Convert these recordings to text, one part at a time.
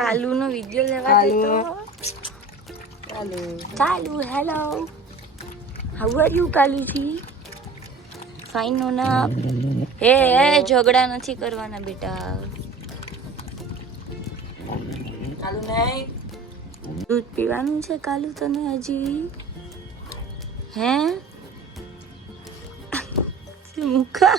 કાલુ નો video લેવા તો Kalu hello how are you કાલુજી ફાઇન નો ના એ ઝઘડા નથી કરવાના બેટા કાલુ નહીં દૂધ પીવાનું છે કાલુ તને હજી હે મુખા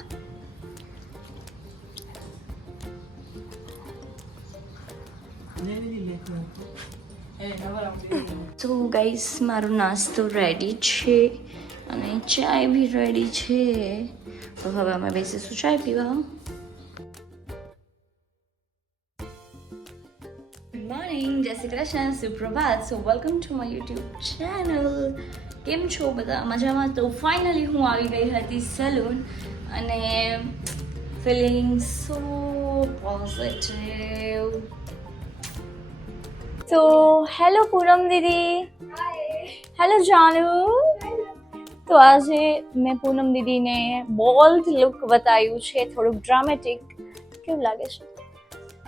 તો ગાઈસ મારો નાસ્તો રેડી છે અને ચાય બી રેડી છે તો હવે અમે બેસીશું ચાય પીવા ગુડ મોર્નિંગ જય શ્રી કૃષ્ણ સુપ્રભાત so welcome to my YouTube channel કેમ છો બધા મજામાં તો ફાઇનલી હું આવી ગઈ હતી સલૂન અને ફીલિંગ સો પોઝિટિવ તો હેલો પૂનમ દીદી હેલો જાનુ તો આજે મેં પૂનમ દીદીને બોલ્ડ લુક બતાવ્યું છે થોડુંક ડ્રામેટિક કેવું લાગે છે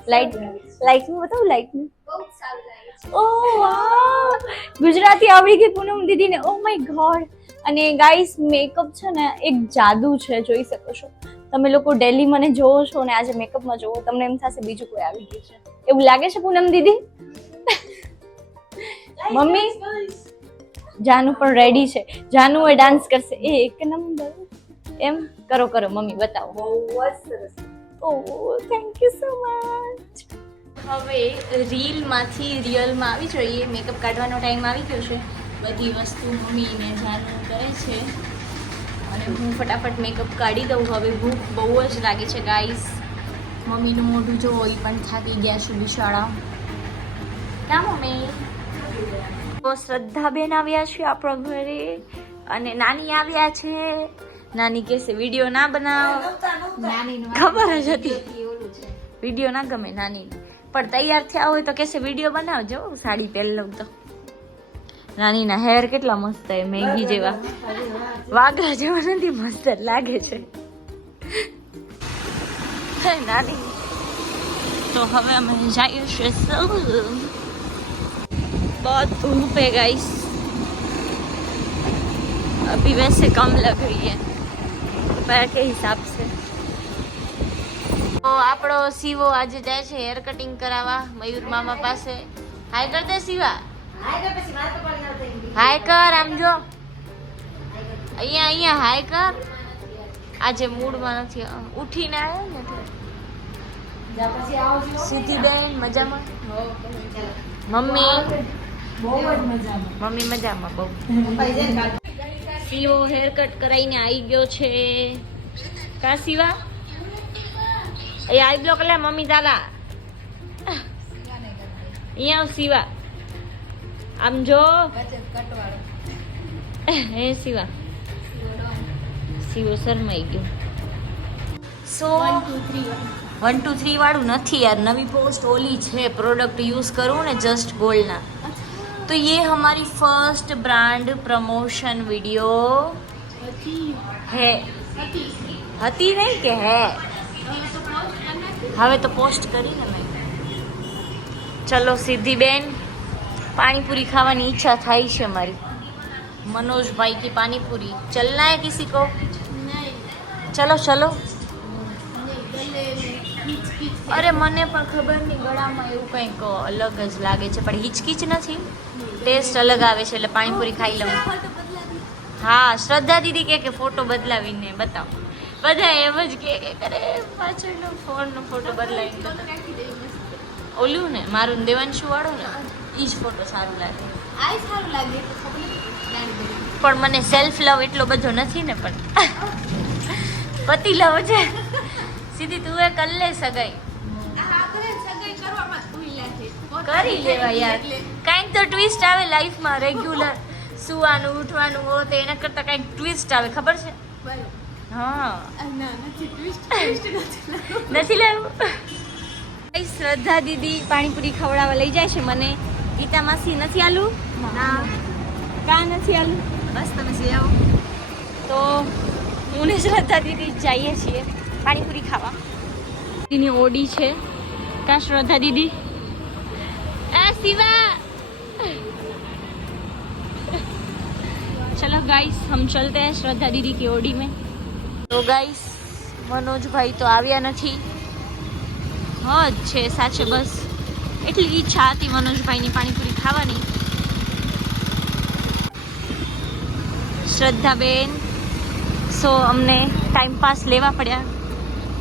લાઇટનું બતાવું લાઇટનું બહુ સારું લાગે છે ઓહ વાહ ગુજરાતી આવડી ગઈ પૂનમ દીદીને ઓ માય ગોડ અને ગાઈસ મેકઅપ છે ને એક જાદુ છે જોઈ શકો છો તમે લોકો ડેલી મને જોવો છો અને આજે મેકઅપમાં જોવો તમને એમ થશે બીજું કોઈ આવી ગયું છે એવું લાગે છે પૂનમ દીદી મમ્મી જાનુ પણ રેડી છે જાનુ એ ડાન્સ કરશે એ એક નંબર એમ કરો કરો મમ્મી બતાવો બહુ જ સરસ ઓહ થેન્ક યુ સો મચ હવે રીલમાંથી રિયલમાં આવી જોઈએ મેકઅપ કાઢવાનો ટાઈમ આવી ગયો છે બધી વસ્તુ મમ્મી ને જાનુ કરે છે અને હું ફટાફટ મેકઅપ કાઢી દઉં હવે ભૂખ બહુ જ લાગે છે ગાઈસ મમ્મીનું મોઢું જો એ પણ થાકી ગયા છે બિચારા ક્યાં મમ્મી તો શ્રદ્ધાબેન આવ્યા છે આપણા ઘરે અને નાની આવ્યા છે નાની કહેશે વિડીયો ના બનાવ ખબર જ હતી વિડીયો ના ગમે નાની પણ તૈયાર થયા હોય તો કહેશે વિડીયો બનાવજો સાડી પહેરી લઉં તો નાનીના હેર કેટલા મસ્ત છે મેગી જેવા વાઘા જેવા નથી મસ્ત લાગે છે નાની तो हमें हम जाइए सलून बहुत धूप है गाइस अभी वैसे कम लग रही है दोपहर के हिसाब से तो આપણો સીવો આજે જાય છે હેર કટિંગ કરાવવા મયુર મામા પાસે હાય કર દે સીવા હાય કર આમ જો અહીંયા અહીંયા હાય કર આજે મૂડમાં નથી ઉઠીને આવ્યો ને સીધી બેન મજામાં મમ્મી મમ્મી મજામાં બહુ સીવો હેર કટ કરાઈને આવી ગયો છે કા સીવા એ આઈબ્લો કલે મમ્મી તાલા અહીંયા સીવા આમ જો હે સીવા સીવો શરમાઈ ગયો સો 1 2 3 વાળું નથી यार नवी पोस्ट ओली है प्रोडक्ट यूज करूँ ने जस्ट गोल्ड ना तो ये हमारी फर्स्ट ब्रांड प्रमोशन वीडियो है हती नहीं के है હવે તો પોસ્ટ કરી ને મેં ચલો સિદ્ધિ બેન પાણીપુરી ખાવાની ઈચ્છા થાય છે મારી मनोज भाई की पानीपुरी चलना है किसी को चलो चलो અરે મને પણ ખબર નહીં ગળામાં એવું કંઈક અલગ જ લાગે છે પણ હિચકીચ નથી ટેસ્ટ અલગ આવે છે એટલે પાણીપુરી ખાઈ લઉં હા શ્રદ્ધા દીદી કે ફોટો બદલાવીને બતાવો બધા એમ જ કે કરે પાછળનો ફોનનો ફોટો બદલાવીને ઓલું ને મારું દેવાંશુ વાળું ને એ જ ફોટો સારું લાગે પણ મને સેલ્ફ લવ એટલો બધો નથી ને પણ પતિ લવ છે સીધી તું એ કર લે સગાઈ કરી લેવા યાર કાંઈક તો ટ્વિસ્ટ આવે લાઈફમાં રેગ્યુલર સુવાનું ઉઠવાનું હો તો એના કરતાં કાંઈક ટ્વિસ્ટ આવે ખબર છે હા નથી લાવ્યું શ્રદ્ધા દીદી પાણીપુરી ખવડાવવા લઈ જાય છે મને ગીતા માસી નથી આલું કા નથી આલું બસ તમે સી આવો તો હું ને શ્રદ્ધા દીદી જઈએ છીએ પાણીપુરી ખાવા દીદીની ઓડી છે કા શ્રદ્ધા દીદી शिवा चलो गाइस हम चलते हैं श्रद्धा दीदी की ओडी में। तो गाइस मनोज भाई तो આવ્યા નથી હજ છે સાચે બસ એટલી ઈચ્છા હતી મનોજભાઈની પાણીપુરી ખાવાની। શ્રદ્ધાબેન સો અમને ટાઈમ પાસ લેવા પડ્યા।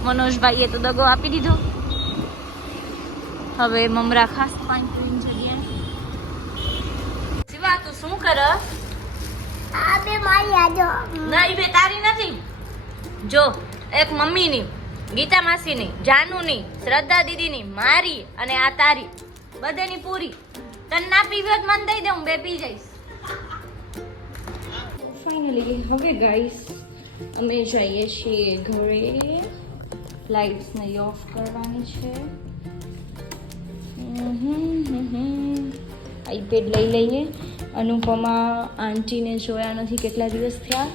મનોજભાઈએ તો દગો આપી દીધો। હવે મમરા ખાસ પાણીપુરીની જગ્યાએ। શિવા તું શું કર? આ બે મારી આજો ના ઈ બે તારી નથી જો એક મમ્મીની ગીતા માસીની જાનુની શ્રદ્ધા દીદીની મારી અને આ તારી બધાની પૂરી તને ના પીવી હોય તો મને દઈ દે હું બે પી જઈશ। ફાઇનલી હવે ગાઈસ અમે જઈએ છીએ ઘરે। લાઇટ્સને ઓફ કરવાની છે। આઈપેડ લઈ લઈએ। અનુપમા આંટીને જોયા નથી કેટલા દિવસ થયા।